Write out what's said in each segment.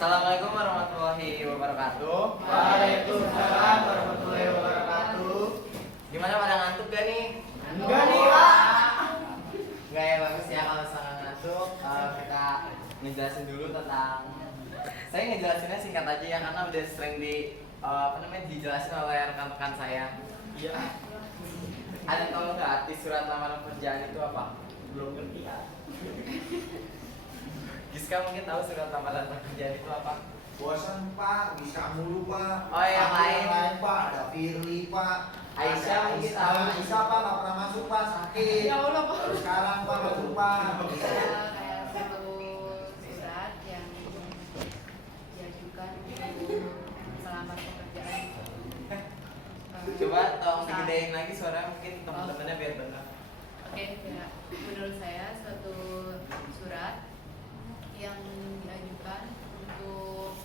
Assalamualaikum warahmatullahi wabarakatuh. Waalaikumsalam warahmatullahi wabarakatuh. Gimana, pada ngantuk gak nih? Enggak nih, Pak. Enggak ya, bagus ya kalau sangat ngantuk. Kita ngejelasin dulu tentang, saya ngejelasinnya singkat aja ya, karena udah sering dijelasin oleh rekan-rekan saya. Iya. Ada yang tahu nggak arti surat lamaran pekerjaan itu apa? Belum ngerti ya. Giska mungkin tahu surat lamaran pekerjaan itu apa? Bosan Pak, bisa mulu Pak. Oh, yang lain Pak, ada Firly Pak. Aisyah Ada mungkin tahu. Aisyah Pak nggak pernah masuk Pak, sakit. Ya Allah, Pak. Terus sekarang Pak masuk Pak. Kayak satu surat yang diajukan untuk melamar pekerjaan. Coba tolong digedein lagi suara, mungkin teman-temannya biar dengar. Oke, ya. Menurut saya suatu surat yang diajukan untuk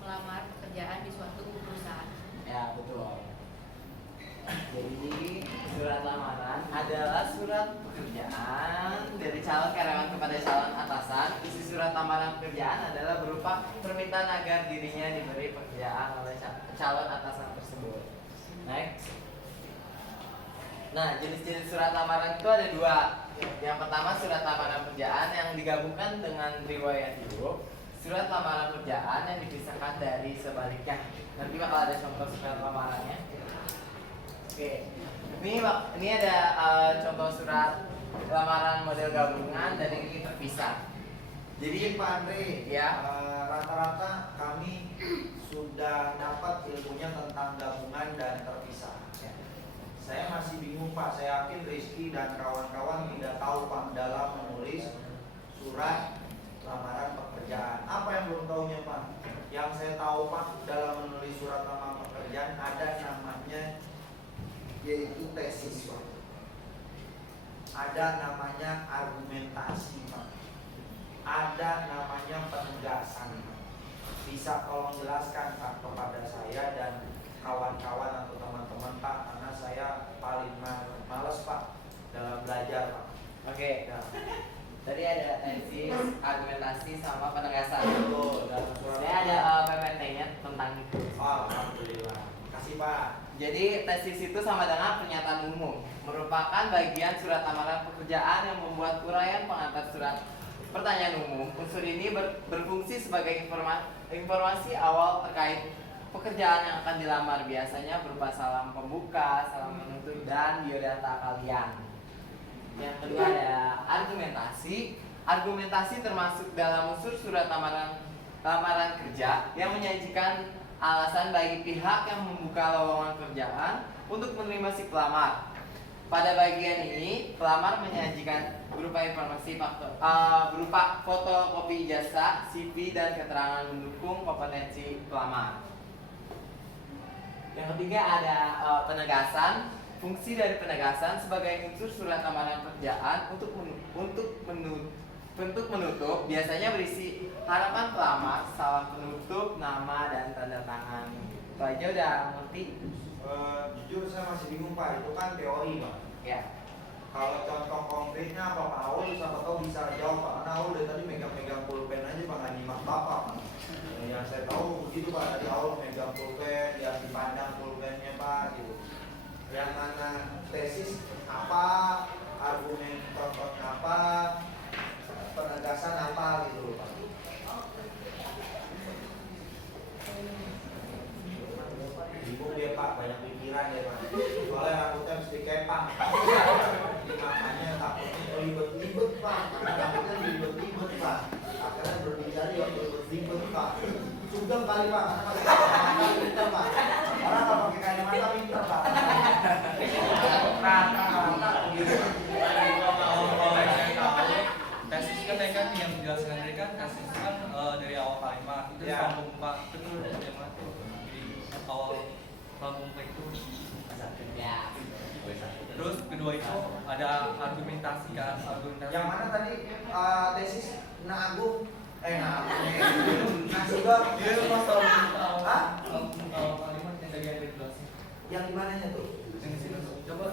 melamar pekerjaan di suatu perusahaan. Ya, betul. Jadi surat lamaran adalah surat pekerjaan dari calon karyawan kepada calon atasan. Isi surat lamaran pekerjaan adalah berupa permintaan agar dirinya diberi pekerjaan oleh calon atasan tersebut. Next. Nah, jenis-jenis surat lamaran itu ada dua. Yang pertama surat lamaran pekerjaan yang digabungkan dengan riwayat hidup. Surat lamaran pekerjaan yang dipisahkan dari sebaliknya. Nanti bakal ada contoh surat lamarannya. Oke, ini ada contoh surat lamaran model gabungan dan ini terpisah. Jadi Pak Andre, Ya. rata-rata kami sudah dapat ilmunya tentang gabungan dan terpisah. Ya. Saya masih bingung Pak, saya yakin Rizky dan kawan-kawan tidak tahu Pak dalam menulis surat lamaran pekerjaan. Apa yang belum tahunya Pak? Yang saya tahu Pak dalam menulis surat lamaran pekerjaan ada namanya yaitu tesis Pak. Ada namanya argumentasi Pak. Ada namanya penegasan Pak. Bisa tolong jelaskan Pak kepada saya dan kawan-kawan atau teman-teman Pak, karena saya paling males Pak dalam belajar Pak. Oke. Ya. Tadi ada tesis, argumentasi, sama penegasan. Betul, dalam surat Saya ada PPT-nya tentang itu. Alhamdulillah. Kasih Pak. Jadi tesis itu sama dengan pernyataan umum, merupakan bagian surat lamaran pekerjaan yang membuat uraian pengantar surat pertanyaan umum. Unsur ini berfungsi sebagai informasi awal terkait pekerjaan yang akan dilamar, biasanya berupa salam pembuka, salam penutup, dan biodata kalian. Yang kedua ada argumentasi. Argumentasi termasuk dalam unsur surat lamaran kerja yang menyajikan alasan bagi pihak yang membuka lowongan kerjaan untuk menerima si pelamar. Pada bagian ini, pelamar menyajikan berupa informasi berupa fotokopi ijazah, CV, dan keterangan mendukung kompetensi pelamar. Yang ketiga ada penegasan. Fungsi dari penegasan sebagai unsur surat lamaran pekerjaan untuk menutup biasanya berisi harapan pelamar, salam penutup, nama, dan tanda tangan. Itu aja udah ngerti? Jujur saya masih bingung Pak, itu kan teori Pak. Ya. Kalau contoh konkretnya apa Pak Aul, siapa tahu bisa jawab Pak. Karena Aul dari tadi megang-megang pulpen aja Pak, nggak nyimak Bapak Pak. Yang saya tahu begitu Pak, tadi Aul megang pulpen, yang dipandang pulpennya Pak gitu. Yang mana tesis apa, argumen contohnya apa, penegasan apa gitu loh Pak. Bingung dia Pak, banyak pikiran dia Pak. Soalnya rambutnya mesti kepang Pak. Jadi makanya takutnya ribet-ribet Pak. Karena rambutnya ribet-ribet Pak. Akhirnya berbicara yang ribet-ribet Pak. Sugeng kali Pak, karena pakai kacamata pinter Pak. Orang kalau pakai kacamata pinter Pak. Rata-rata gitu. Tesis kan tadi kan yang dijelaskan tadi kan tesis kan dari awal kalimat itu Ya. salam pembuka itu yang mana tuh? Jadi awal salam pembuka itu Ya. terus kedua itu ada argumentasi kan argumentasi Yang mana tadi tesis Nah Agung Nah Sugeng. dia itu masalah Hah? awal kalimat yang tadi ada dijelasin Yang dimananya tuh? yang di sini coba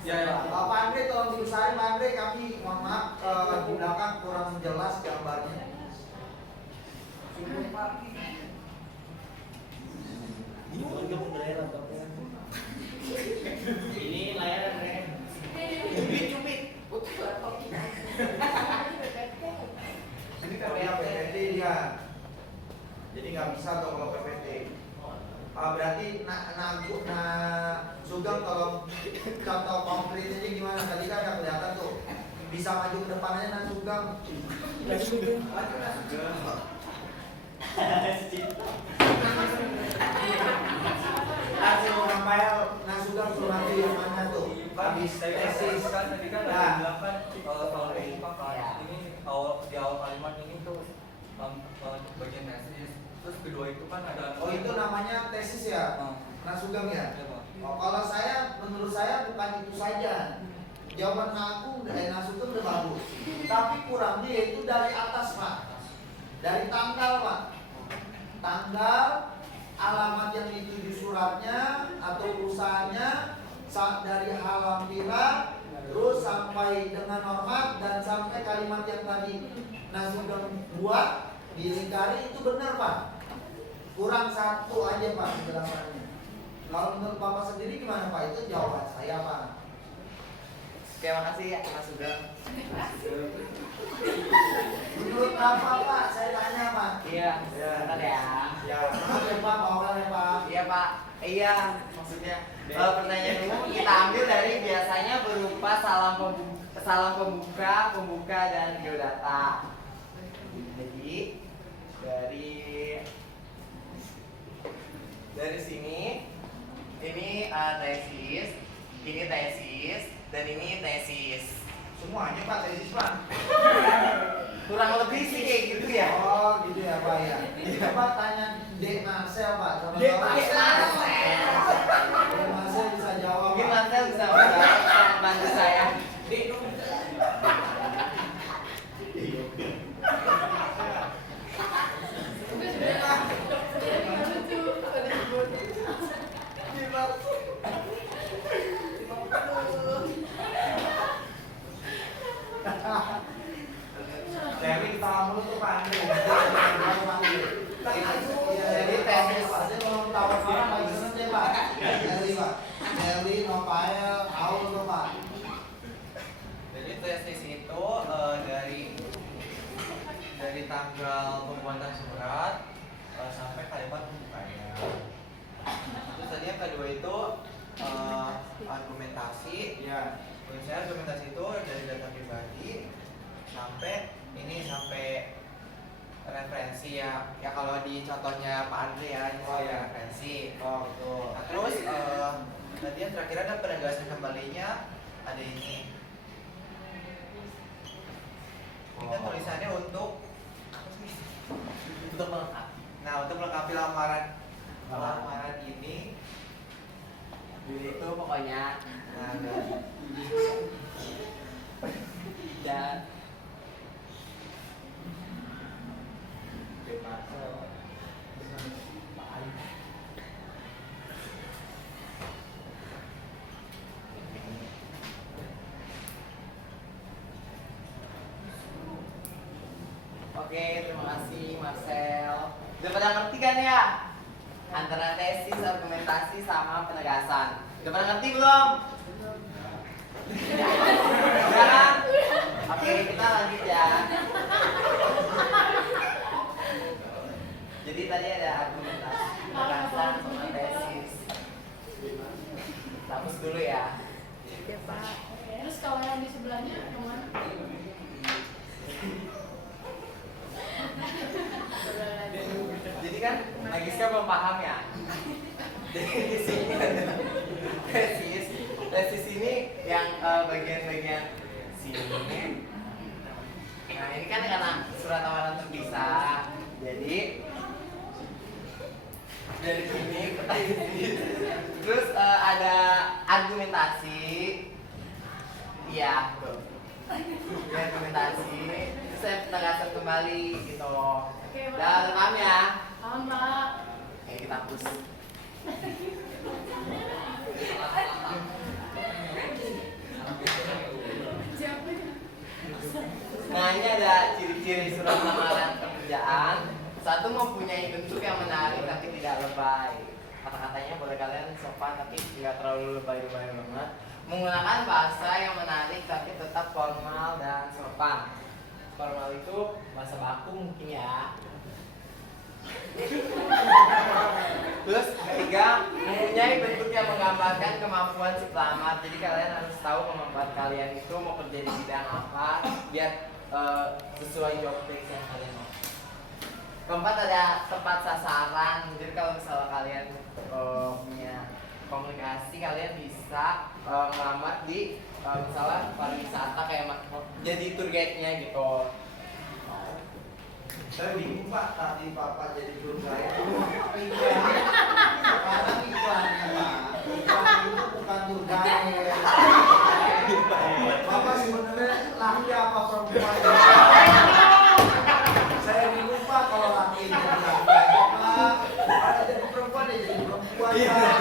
ya Pak Andre tolong diusahain Pak Andre, kami mohon maaf di belakang kurang jelas gambarnya. Ini layanan Ren. Cubit. Ini PPT dia. Jadi nggak bisa tuh kalau PPT. Berarti Sugeng tolong contoh konkretnya gimana? Tadi kan nggak kelihatan tuh. Bisa maju ke depan aja Sugeng. Maju Sugeng. Langsung sampai Sugeng suruh maju yang mana tuh? Habis tesis kan tadi kan ada bilang kan kalau ini kan ini di awal kalimat ini tuh bagian tesis. Terus kedua itu kan ada. Oh itu namanya tesis ya? Sugeng ya? Iya, Pak. Oh, kalau menurut saya bukan itu saja. Jawaban aku Sugeng udah bagus. Tapi kurangnya yaitu dari atas Pak. Dari tanggal Pak. Tanggal, alamat yang dituju suratnya atau perusahaannya, dari hal lampiran, terus sampai dengan hormat dan sampai kalimat yang tadi Sugeng buat dilingkari itu benar Pak. Kurang satu aja Pak penjelasannya. Kalau menurut Bapak sendiri gimana Pak? Itu jawaban saya Pak. Oke, makasih Mas Sugeng. Menurut Bapak Pak, saya tanya Pak. Iya, bentar ya. Ya, maaf ya Pak, bawaan ya Pak. Iya Pak, iya maksudnya pertanyaan umum kita ambil dari biasanya berupa salam pembuka dan geodata. Jadi dari sini ini tesis, dan ini tesis. Semuanya Pak, tesis Pak. Kurang lebih sih kayak gitu ya. Oh gitu ya Pak ya. Coba tanya Dek Marcel Pak. Dek Marcel. Dek Marcel bisa jawab. Mungkin Pak. Marcel bisa menjawab bantu saya. Dewi tahu tuh Pak Andre. Jadi tesis saya belum tahu orang Pak Isenen deh Pak. Dewi Pak. Dewi Nopael Aul tuh Pak. Jadi tesis itu dari tanggal pembuatan surat sampai kalimat pembukanya. Terus tadi yang kedua itu argumentasi. Ya. Misalnya argumentasi itu dari data pribadi sampai referensi ya. Ya kalau di contohnya Pak Andre ya, ini Oh, ya. referensi. Oh betul. Nah, terus tadi yang terakhir ada penegasan kembalinya, ada ini. Ini kan tulisannya untuk melengkapi. Nah, untuk melengkapi lamaran ini itu pokoknya dan Oke, terima kasih Marcel. Udah pada ngerti kan ya? Antara tesis, argumentasi, sama penegasan. Udah pada ngerti belum? Udah kan? Oke, kita lanjut ya. Jadi tadi ada argumentasi, penegasan, sama tesis. Hapus dulu ya. Terus kalau yang di sebelahnya yang mana? Jadi kan Magiska belum paham ya. Jadi di sini ada tesis ini yang bagian-bagian sini. Nah ini kan karena surat tawaran terpisah. Jadi dari sini terus ada argumentasi. Iya, betul. Argumentasi, terus saya penegasan kembali gitu. Oke, Pak. Dan rekam ya. Paham, Pak. Oke, kita hapus. Siapa? Nah, ini ada ciri-ciri surat lamaran pekerjaan. Satu, mempunyai bentuk yang menarik tapi tidak lebay. Kata-katanya boleh kalian sopan tapi nggak terlalu lebay-lebay banget. Menggunakan bahasa yang menarik tapi tetap formal dan sopan. Formal itu bahasa baku mungkin ya. Terus ketiga, mempunyai bentuk yang menggambarkan kemampuan si pelamar. Jadi kalian harus tahu kemampuan kalian itu mau kerja di bidang apa biar sesuai job desk yang kalian mau. Keempat, ada tepat sasaran. Jadi kalau misalnya kalian punya komunikasi, kalian bisa melamar di misalnya pariwisata kayak jadi tour guide-nya gitu. Saya bingung Pak, tadi Bapak jadi tour guide. Sekarang iklannya Pak. Iklan itu bukan tour guide. Bapak sebenarnya laki apa perempuan? Saya bingung Pak kalau laki jadi laki Pak. Kalau jadi perempuan ya jadi perempuan Pak.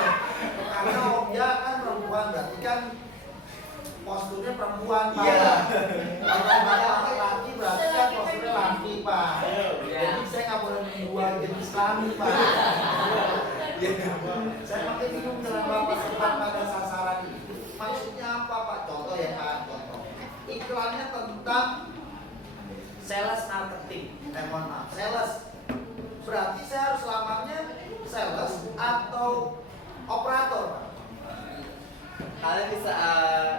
Karena Omja kan perempuan berarti kan posturnya perempuan Pak. Kalau Bapak laki berarti kan posturnya laki Pak. Jadi saya nggak boleh menjual jenis kelamin Pak. Saya makin bingung dengan Bapak tepat pada sasaran itu. Maksudnya apa Pak? Contoh ya Pak, contoh. Iklannya tentang sales marketing. Mohon maaf, sales. Berarti saya harus lamarnya sales atau operator Pak? Kalian bisa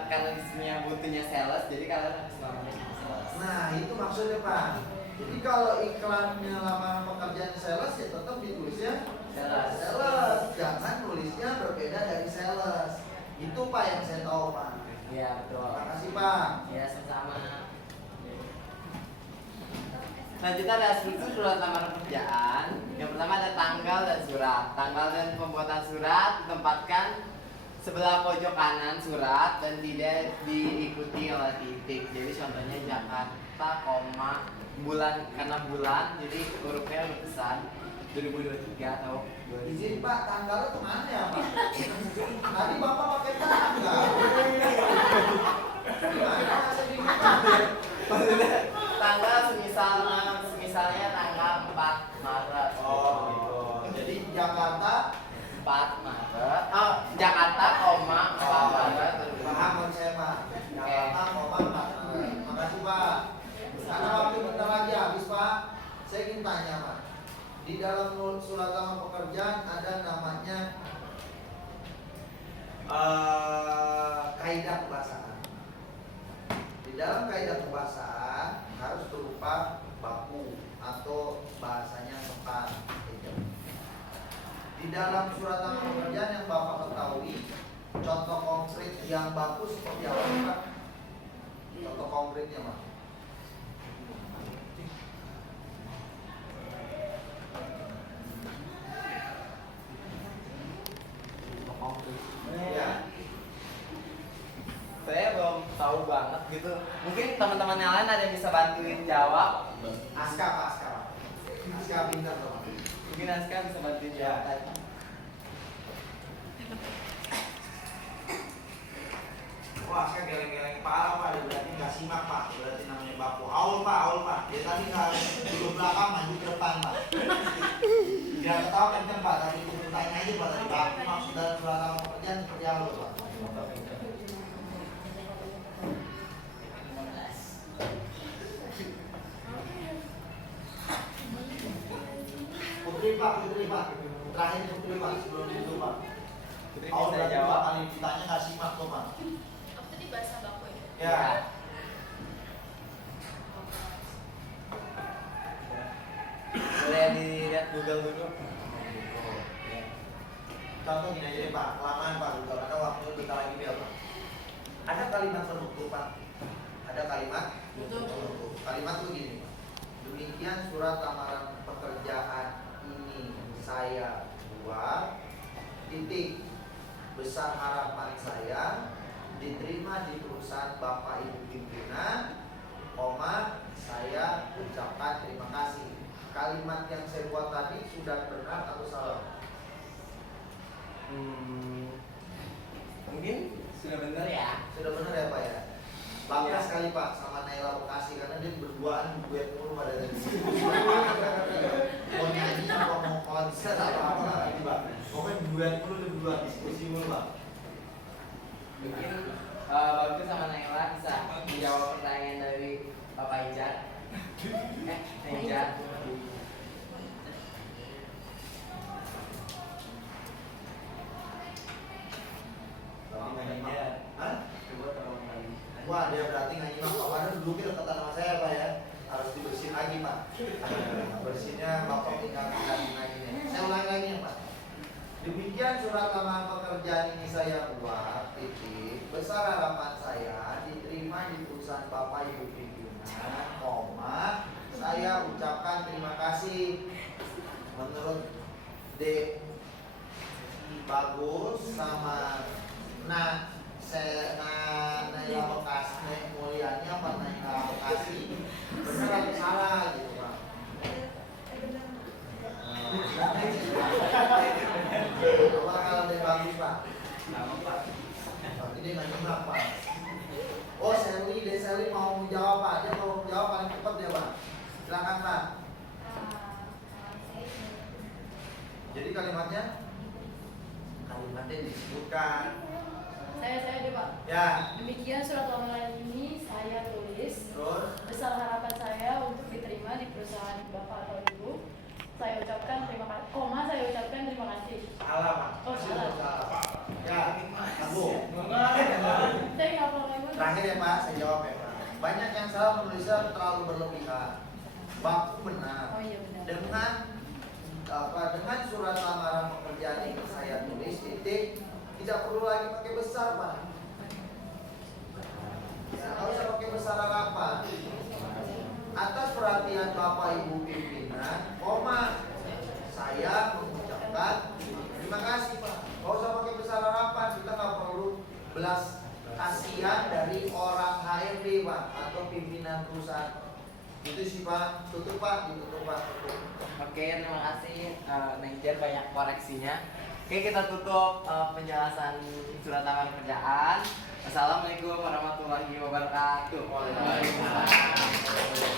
karena di sini yang butuhnya sales, jadi kalian harus lamarnya sales. Nah itu maksudnya Pak. Jadi kalau iklannya lamaran pekerjaan sales ya tetap ditulisnya Sales. sales. Jangan nulisnya berbeda dari sales. Itu Pak yang saya tahu Pak. Iya betul. Terima kasih Pak. Ya sama-sama. Selanjutnya ada struktur surat lamaran pekerjaan. Yang pertama ada tanggal dan surat. Tanggal dan pembuatan surat ditempatkan sebelah pojok kanan surat dan tidak diikuti oleh titik. Jadi contohnya Jakarta, koma, bulan karena bulan, jadi hurufnya huruf besar. 2023 atau 2023. Izin Pak, tanggalnya kemana ya Pak? Tadi Bapak pakai tanggal. Gimana saya bingung Pak? Maksudnya tanggal semisalnya tanggal 4 Maret. Oh gitu. Jadi Jakarta 4 Maret. Oh, Jakarta, koma 4 Maret. paham kan saya Pak. Jakarta koma Pak. Terima kasih Pak. Karena waktu bentar lagi habis Pak. Saya ingin tanya Pak. Di dalam surat lamaran pekerjaan ada namanya kaidah kebahasaan. Di dalam kaidah kebahasaan harus berupa baku atau bahasanya tepat. Di dalam surat lamaran pekerjaan yang Bapak ketahui, contoh konkret yang baku seperti apa Pak? Contoh konkretnya Pak. Ya. Saya belum tahu banget gitu. Mungkin teman-teman yang lain ada yang bisa bantuin jawab. Aska Pak, Aska Pak. Aska pintar Pak. Mungkin Aska bisa bantuin jawab tadi. Wah, Aska geleng-geleng kepala Pak, dia berarti nggak simak Pak, berarti namanya baku. Aul Pak. Dia tadi nggak duduk belakang, maju ke depan Pak. Dia ketawa kenceng Pak, tadi itu tanya aja Pak, tadi baku maksud dalam surat lamaran pekerjaan seperti apa Pak? Putri Pak. Terakhir Putri Pak, sebelum itu Pak. Putri Aul bisa berarti jawab. Pak kali ditanya nggak simak tuh Pak. Apa tadi bahasa baku ya? Ya. Boleh dilihat Google dulu. Contoh gini aja deh Pak, kelamaan Pak, udah ada waktu bentar lagi bel Pak. Ada kalimat penutup Pak. Ada kalimat penutup. Kalimat itu gini Pak. Demikian surat lamaran pekerjaan ini saya buat. Titik. Besar harapan saya diterima di perusahaan Bapak Ibu pimpinan, koma, saya ucapkan terima kasih. Kalimat yang saya buat tadi sudah benar atau salah? Mungkin sudah benar ya. Sudah benar ya Pak ya? Bangga sekali Pak sama Naila Bekasi karena dia berduaan duet mulu pada tadi. mau nyanyi apa mau konser apa lagi Pak. Pokoknya duet dulu berdua, diskusi dulu Pak. Mungkin Bagus sama Naila bisa menjawab pertanyaan dari Bapak Ijar. Ijar. Tolong nggak nyimak. Hah? Coba tolong lagi. Wah dia berarti nggak nyimak Pak. Padahal duduknya deketan sama saya Pak ya. Harus dibersihin lagi Pak. Bersihnya Bapak tinggal ganti lagi nih. Saya ulangi lagi ya Pak. Demikian surat lamaran pekerjaan ini saya buat, titik. Besar harapan saya diterima di perusahaan Bapak Ibu pimpinan, koma. Saya ucapkan terima kasih. Menurut D Bagus sama Naila Bekasi, Mulyani apa Naila Bekasi, benar atau salah gitu Pak? Apa kalau D Bagus Pak? Nama Pak. Ini nggak nyimak Pak. Oh Sally, D Sally mau jawab Pak. Dia mau jawab paling cepat dia Pak. Silakan Pak. Jadi kalimatnya disebutkan. Saya deh Pak. Ya. Demikian surat lamaran ini saya tulis. Terus Besar harapan saya untuk diterima di perusahaan Bapak atau Ibu. Saya ucapkan terima kasih. Koma saya ucapkan terima kasih. salah Pak. Oh, salah. Ya. Abu. Saya nggak apa lagi. Terakhir ya Pak, saya jawab ya Pak. Banyak yang salah menulisnya terlalu berlebihan. Baku benar. Oh iya benar. Dengan surat lamaran pekerjaan ini saya tulis titik, tidak perlu lagi pakai besar Pak. Ya, kalau usah pakai besar harapan. Atas perhatian Bapak Ibu pimpinan, koma, saya mengucapkan terima kasih Pak. Kalau usah pakai besar harapan, kita nggak perlu belas kasihan dari orang HRD Pak atau pimpinan perusahaan. Itu sih Pak, tutup Pak, ditutup Pak. Tutup. Oke, terima kasih Nengjar banyak koreksinya. Oke, kita tutup penjelasan surat lamaran pekerjaan. Assalamualaikum warahmatullahi wabarakatuh. Waalaikumsalam.